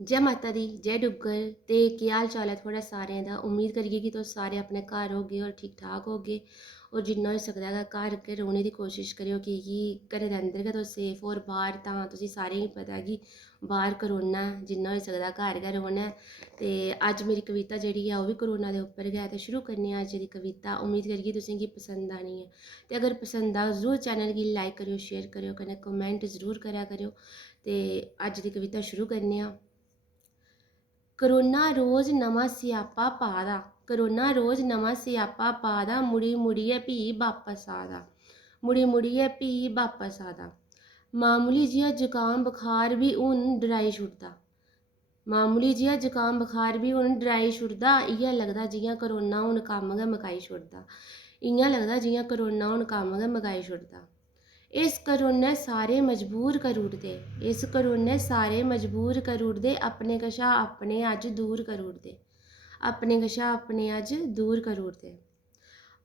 जय माता दी, जय डुग्गर। ते केह् हाल चाल है थुआढ़ा सारें दा। उम्मीद करिए कि तुस सारे अपने घर होगे और ठीक ठाक होगे और जिन्ना होई सकदा है घर गै रौह्ने दी कोशिश करेओ कि घरै दे अंदर गै तुस सेफ और बाहर तां तुसें सारें गी पता है कि बाहर करोना है, जिन्ना होई सकदा घर गै रौह्ना है। ते अज्ज मेरी कविता जेह्ड़ी है ओह् बी करोना दे उप्पर गै। ते शुरू करने आं अज्ज दी कविता। उम्मीद करिए तुसें गी पसंद आनी है। ते अगर पसंद आ जरूर चैनल गी लाइक करेओ, शेयर करेओ, कन्नै कमेंट जरूर करा करेओ। ते अज्ज दी कविता शुरू करने आं। करोना रोज नमां स्यापा पा दा, करोना रोज नमां स्यापा पा दा, मुड़ी मुड़ियै भी बापस आ दा, मुड़ी मुड़ियै भी बापस आ दा। मामूली जिहा जुकाम बुखार भी हून डराई छुड़दा, मामूली जिहा जुकाम बुखार भी हून डराई छुड़दा। इ'यां लगदा जि'यां करोना हून कम्म गै मकाई छुड़दा, इ'यां लगदा जि'यां करोना हून कम्म गै मकाई छुड़दा। इस करोने सारे मजबूर करी ओड़दे, इस करोने सारे मजबूर करी ओड़दे, अपने कशा अपने अज्ज दूर करी ओड़दे, अपने कशा अपने अज्ज दूर करी ओड़दे।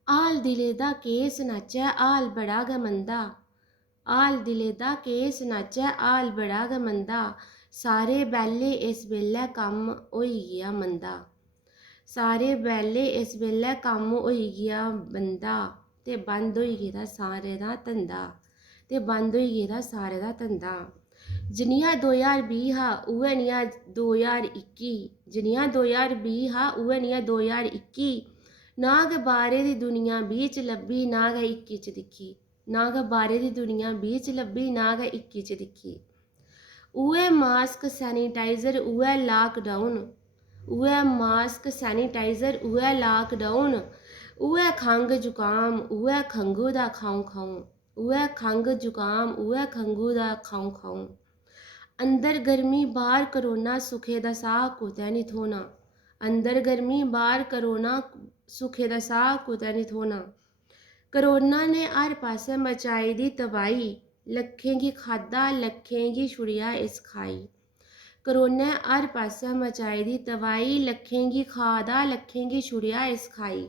हाल दिले दा केह् सनाचै, हाल बड़ा गै मंदा, हाल दिले दा केह् सनाचै, हाल बड़ा गै मंदा। सारे बैल्ले इस बेल्लै कम्म होई गेआ मंदा, सारे बैल्ले इस बेल्लै कम्म होई गेआ मंदा। ते बंद होई गेदा सारें दा धंधा, ते बंद होई गेदा सारे दा धंधा। जनेहा 2020 हा उ'ऐ नेहा 2021, जनेहा 2020 हा उ'ऐ नेहा 2021। ना गै बाह्रे दी दुनिया बीच लब्भी, ना गै इक्की च दिक्खी, ना गै बाह्रे दी दुनिया बीच लब्भी, ना गै इक्की च दिक्खी। उ'ऐ मास्क सैनिटाइजर उ'ऐ लाकडाउन, उ'ऐ मास्क सैनिटाइजर उ'ऐ लाकडाउन। उ'ऐ खंघ जुकाम उ'ऐ खंघू दा खाऊं खाऊं, उ'ऐ खंघ जुकाम उ'ऐ खंघू दा खाऊं खाऊं। अंदर गर्मी बाहर करोना, सुखे दा साह् कुतै निं थ्होना, अंदर गर्मी बाहर करोना, सुखे दा साह् कुतै निं थ्होना। करोना ने हर पास्सै मचाई दी तबाही, लक्खें गी खाद्धा लक्खें गी छुड़ेआ इस खाई। करोने हर पास्सै मचाई दी तबाही, लक्खें गी खा दा लक्खें गी छुड़ेआ इस खाई।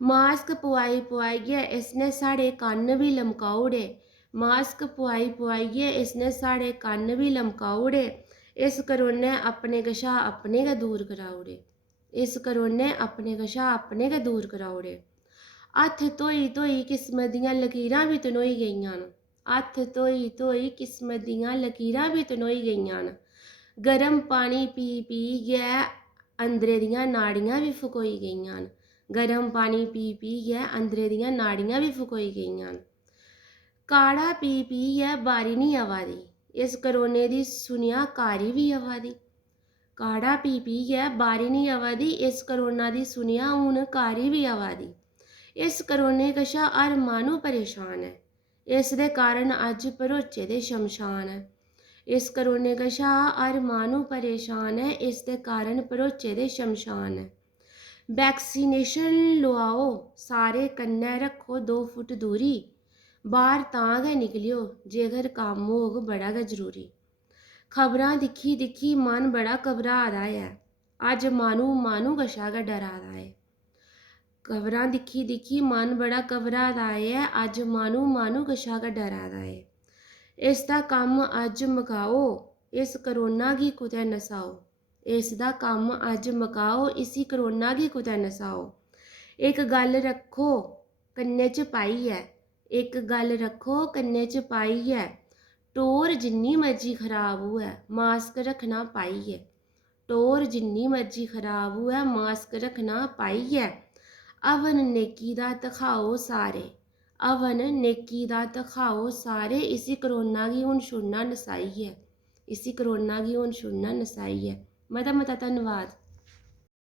मास्क पुआई पुआइयै इसने साढ़े कन्न बी लमकाउड़े, मास्क पुआई पुआइयै इसने साढ़े कन्न बी लमकाउड़े। इस करोने अपने कशा अपने गै दूर कराउड़े, इस करोने अपने कशा अपने गै दूर कराउड़े। हत्थ धोई धोई किस्मत दियां लकीरां बी तनोई गेइयां न, हत्थ धोई धोई किस्मत दियां लकीरां बी तनोई गेइयां न। गर्म पानी पी पीयै अंदरे दियां नाड़ियां बी फकोई गेइयां न, गर्म पानी पी पीयै अंदरे दियां नाड़ियां बी फकोई गेइयां न। काढ़ा पी पीयै बारी निं आवा दी, इस करोने दी सुनेआ कारी बी आवा दी। काढ़ा पी पीयै बारी निं आवा दी, इस करोना दी सुनेआ हून कारी बी आवा दी। इस करोने कशा हर माह्नू परेशान ऐ, इस दे कारण अज्ज भरोचे दे शमशान ऐ। इस करोने कशा हर माह्नू परेशान ऐ, इस दे कारण भरोचे दे शमशान ऐ। वैक्सीनेशन लोआओ सारे, कन्नै रक्खो 2 फुट दूरी, बाहर तां गै निकलेओ जेकर कम्म होग बड़ा गै जरूरी। खबरां दिक्खी दिक्खी मन बड़ा घबरा दा ऐ, अज्ज माह्नू माह्नू कशा गै डरा दा ऐ। खबरां दिक्खी दिक्खी मन बड़ा घबरा दा ऐ, अज्ज माह्नू माह्नू कशा गै डरा दा ऐ। इसदा कम्म अज्ज मकाओ, इस करोना गी कुतै नसाओ, इसदा कम्म अज्ज मकाओ, इसी करोना गी कुतै नसाओ। इक गल्ल रक्खो कन्नै च पाइयै, इक गल्ल रक्खो कन्नै च पाइयै, टौर जिन्नी मर्जी खराब होऐ मास्क रक्खना पाइयै, टौर जिन्नी मर्जी खराब होऐ मास्क रक्खना पाइयै। हवन नेकी दा धखाओ सारे, हवन नेकी दा धखाओ सारे, इसी करोना गी हून छुड़ना नसाइयै, इसी करोना गी हून छुड़ना नसाइयै। मता मता धन्नवाद।